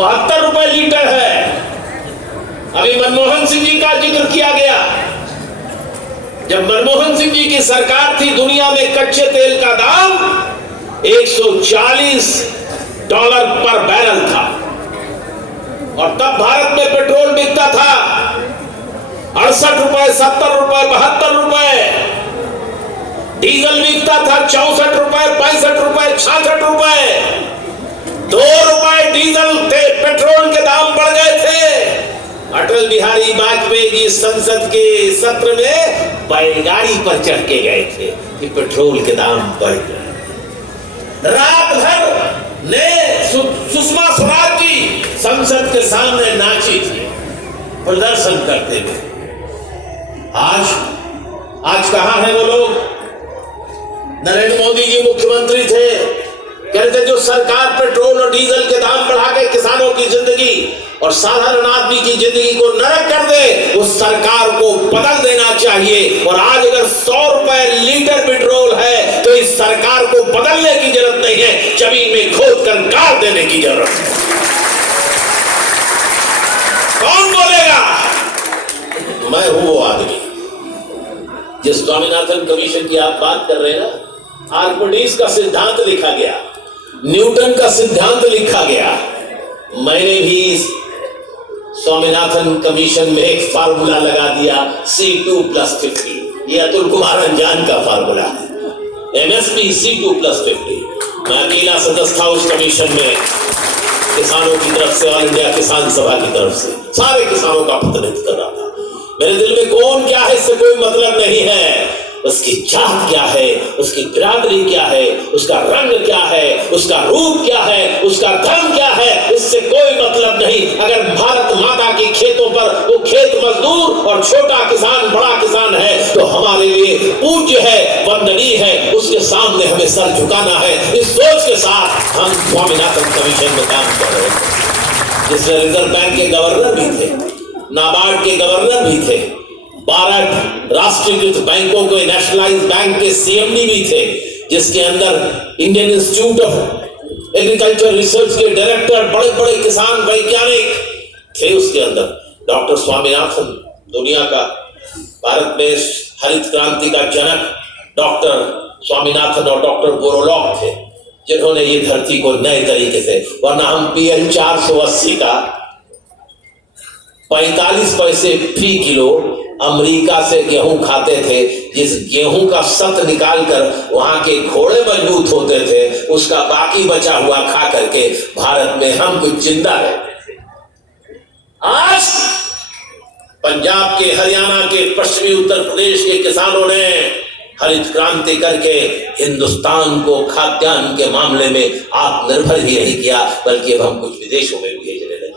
72 रुपए लीटर है। अभी मनमोहन सिंह जी का जिक्र किया गया। जब मनमोहन सिंह जी की सरकार थी, दुनिया में कच्चे तेल का दाम $140 पर बैरल था, और तब भारत में पेट्रोल बिकता था 68 रुपए, 70 रुपए, 72 रुपए। डीजल बिकता था 64 रुपए, 65 रुपए, 66 रुपए। 2 रुपए डीजल पेट्रोल के दाम बढ़ गए थे। अटल बिहारी वाजपेयी जी संसद के सत्र में बैलगाड़ी पर चढ़ के गए थे कि पेट्रोल के दाम बढ़ गए। रात भर ने सुषमा स्वराज जी संसद के सामने नाची थी प्रदर्शन करते हुए। आज कहां है वो लोग? नरेंद्र मोदी जी मुख्यमंत्री थे, कहते जो सरकार पेट्रोल और डीजल के दाम बढ़ा के किसानों की जिंदगी और साधारण आदमी की जिंदगी को नरक कर दे, उस सरकार को बदल देना चाहिए। और आज अगर 100 रुपए लीटर पेट्रोल है तो इस सरकार को बदलने की जरूरत नहीं है, जमीन में खोद कर गाड़ देने की जरूरत है। कौन बोलेगा? मैं हूं वो आदमी। जिस स्वामीनाथन कमीशन की आप बात कर रहे हैं ना, आर्किमिडीज का सिद्धांत लिखा गया, न्यूटन का सिद्धांत लिखा गया। मैंने भी स्वामीनाथन कमीशन में एक फार्मूला लगा दिया, C2+50। ये अतुल कुमार अंजान का फार्मूला है, MSP C2+50। मैं अकेला सदस्य था उस कमीशन में, किसानों की तरफ से, ऑल इंडिया किसान सभा की तरफ से सारे किसानों का प्रतिनिधित्व कर रहा था। मेरे दिल में कौन क्या है इससे कोई मतलब नहीं है, उसकी जात क्या है, उसकी बिरादरी क्या है, उसका रंग क्या है, उसका रूप क्या है, उसका धर्म क्या है, इससे कोई मतलब नहीं। अगर भारत माता की खेतों पर वो खेत मजदूर और छोटा किसान बड़ा किसान है तो हमारे लिए पूज्य है, वंदनीय है, उसके सामने हमें सर झुकाना है। इस सोच के साथ हम स्वामीनाथन कमीशन में काम कर रहे हैं, जिसमें रिजर्व बैंक के गवर्नर भी थे, नाबार्ड के गवर्नर भी थे, 12 राष्ट्रीयकृत बैंकों के नेशनलाइज बैंक के CMD भी थे, जिसके अंदर Indian institute of agriculture research के डायरेक्टर, बड़े बड़े किसान वैज्ञानिक थे उसके अंदर। डॉक्टर स्वामीनाथन दुनिया का, भारत में हरित क्रांति का जनक डॉक्टर स्वामीनाथन और डॉक्टर बोरोलॉग थे, जिन्होंने ये धरती को नए तरीके से, वरना हम PL 480 का 45 पैसे फी किलो अमेरिका से गेहूं खाते थे। जिस गेहूं का सत निकालकर वहां के घोड़े मजबूत होते थे, उसका बाकी बचा हुआ खा करके भारत में हम कुछ जिंदा रहते थे। आज पंजाब के, हरियाणा के, पश्चिमी उत्तर प्रदेश के किसानों ने हरित क्रांति करके हिंदुस्तान को खाद्यान्न के मामले में आत्मनिर्भर ही नहीं किया, बल्कि अब हम कुछ विदेशों में भी भेजने लगे।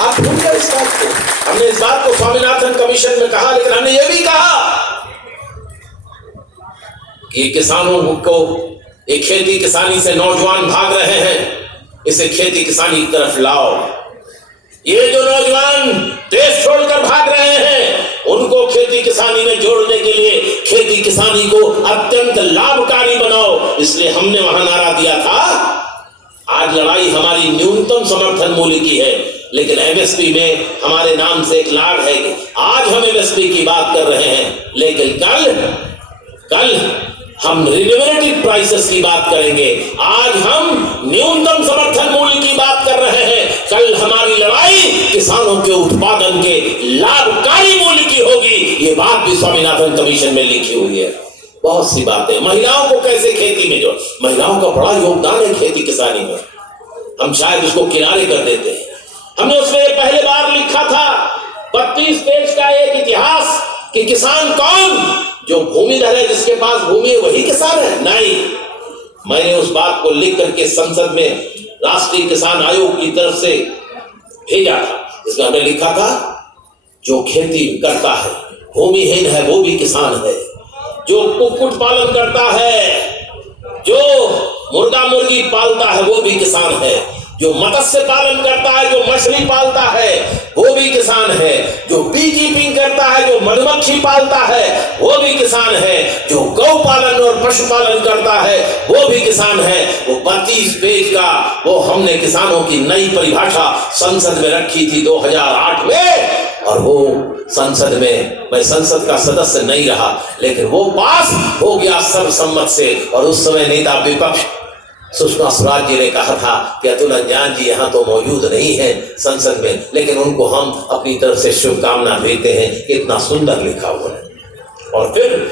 आप भूल गए इस बात को। हमने इस बात को स्वामीनाथन कमीशन में कहा, लेकिन हमने ये भी कहा कि किसानों को, एक खेती किसानी से नौजवान भाग रहे हैं, इसे खेती किसानी की तरफ लाओ। ये जो नौजवान देश छोड़कर भाग रहे हैं, उनको खेती किसानी में जोड़ने के लिए खेती किसानी को अत्यंत लाभकारी बनाओ। इसलिए हमने वहां नारा दिया था, आज लड़ाई हमारी न्यूनतम समर्थन मूल्य की है, लेकिन MSP में हमारे नाम से एक लाभ है कि आज हम MSP की बात कर रहे हैं, लेकिन कल हम रिन्यूएबल प्राइसेस की बात करेंगे। आज हम न्यूनतम समर्थन मूल्य की बात कर रहे हैं, कल हमारी लड़ाई किसानों के उत्पादन के लाभकारी मूल्य की होगी। ये बात भी स्वामीनाथन कमीशन में लिखी हुई है। बहुत सी बातें, महिलाओं को कैसे खेती में जोड़, महिलाओं का बड़ा योगदान है खेती किसानी में, हम शायद उसको किनारे कर देते हैं। हमने उसमें पहले बार लिखा था 32 पेज का एक इतिहास कि किसान कौन, जो भूमिधर है, जिसके पास भूमि है वही किसान है। नहीं, मैंने उस बात को लिख करके संसद में राष्ट्रीय किसान आयोग की तरफ से भेजा था। इसमें हमने लिखा था, जो खेती करता है, भूमिहीन है, वो भी किसान है। जो कुक्कुट पालन करता है, जो मुर्गा मुर्गी पालता है, वो भी किसान है। जो मत्स्य पालन करता है, जो मछली पालता है, वो भी किसान है। जो बी कीपिंग करता है, जो मधुमक्खी पालता है, वो भी किसान है। जो गौ पालन और पशुपालन करता है, वो भी किसान है। वो 32 पेज का वो हमने किसानों की नई परिभाषा संसद में रखी थी 2008 में, और वो संसद में मैं संसद का सदस्य नहीं रहा, लेकिन वो पास हो गया सर्वसम्मत से। और उस समय नेता विपक्ष सुषमा स्वराज जी ने कहा था कि अतुल अंजान जी यहाँ तो मौजूद नहीं है संसद में, लेकिन उनको हम अपनी तरफ से शुभकामना देते हैं। इतना सुंदर लिखा हुआ है। और फिर